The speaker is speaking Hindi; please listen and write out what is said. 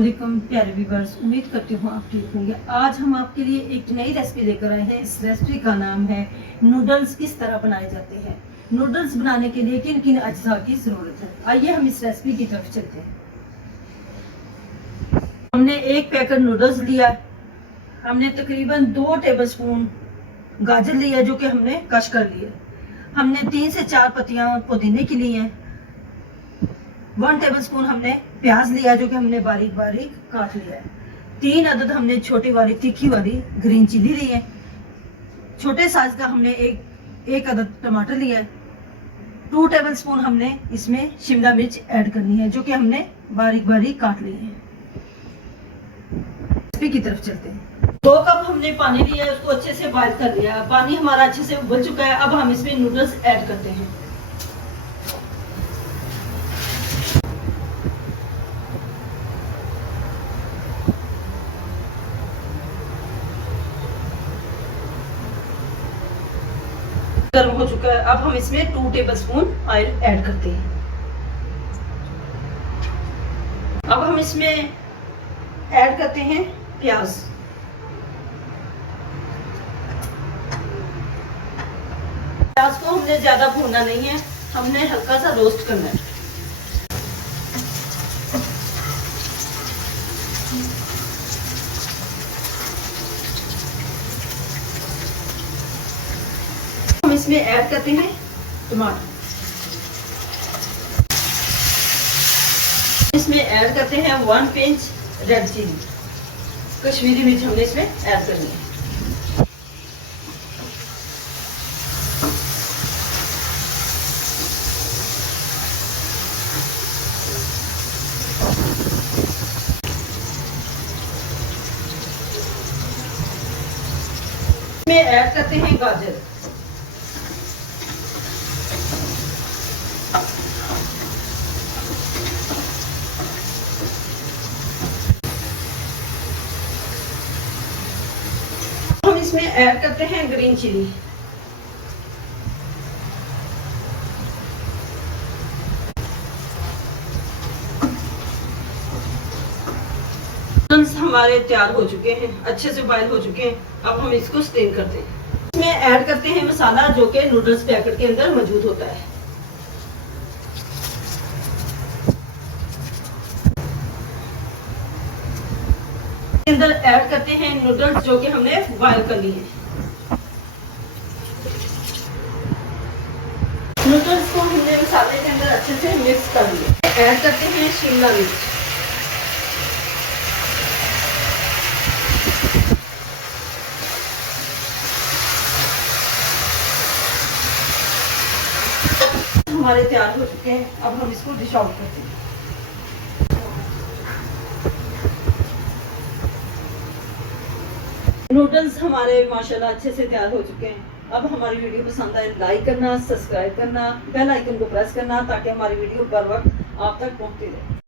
अस्सलाम प्यारे व्यूअर्स, उम्मीद करती हूँ आप ठीक होंगे। आज हम आपके लिए एक नई रेसिपी लेकर आए हैं। इस रेसिपी का नाम है नूडल्स किस तरह बनाए जाते हैं। नूडल्स बनाने के लिए किन किन अज्जा की ज़रूरत है, आइए हम इस रेसिपी की तरफ चलते हैं। हमने एक पैकेट नूडल्स लिया, हमने तकरीबन 2 टेबलस्पून गाजर लिया जो कि हमने कश कर लिया, हमने 3 से 4 पत्तियां पुदीने की ली हैं, 1 टेबलस्पून हमने प्याज लिया जो कि हमने बारीक बारीक काट लिया है, 3 अदद हमने छोटी वाली तीखी वाली ग्रीन चिली ली है, छोटे साइज का हमने एक अदद टमाटर लिया है, 2 टेबलस्पून हमने इसमें शिमला मिर्च ऐड करनी है जो कि हमने बारीक बारीक काट ली है। रेसिपी की तरफ चलते हैं। 2 कप हमने पानी लिया है, उसको अच्छे से बॉइल कर लिया। पानी हमारा अच्छे से उबल चुका है। अब हम इसमें नूडल्स ऐड करते हैं। गर्म हो चुका है। अब हम इसमें 2 टेबलस्पून ऑयल ऐड करते हैं। अब हम इसमें ऐड करते हैं प्याज। प्याज को हमने ज्यादा भूनना नहीं है, हमने हल्का सा रोस्ट करना है। हम इसमें ऐड करते हैं टमाटर। इसमें ऐड करते हैं 1 पिंच रेड चिली, कश्मीरी मिर्च हमने इसमें ऐड करनी है। इसमें ऐड करते हैं गाजर। हम इसमें ऐड करते हैं ग्रीन चिली। नूडल्स हमारे तैयार हो चुके हैं, अच्छे से बॉयल हो चुके हैं। अब हम इसको स्टीम करते हैं। इसमें ऐड करते हैं मसाला जो कि नूडल्स पैकेट के अंदर मौजूद होता है। इसके अंदर ऐड करते हैं नूडल्स जो कि हमने बॉयल कर लिए हैं। नूडल्स को हमने मसाले के अंदर अच्छे से मिक्स कर लिया। ऐड करते हैं शिमला मिर्च। हमारे तैयार हो चुके हैं। अब हम इसको डिश आउट करते हैं। नूडल्स हमारे माशाल्लाह अच्छे से तैयार हो चुके हैं। अब हमारी वीडियो पसंद आए लाइक करना, सब्सक्राइब करना, बेल आइकन को प्रेस करना ताकि हमारी वीडियो बर वक्त आप तक पहुंचती रहे।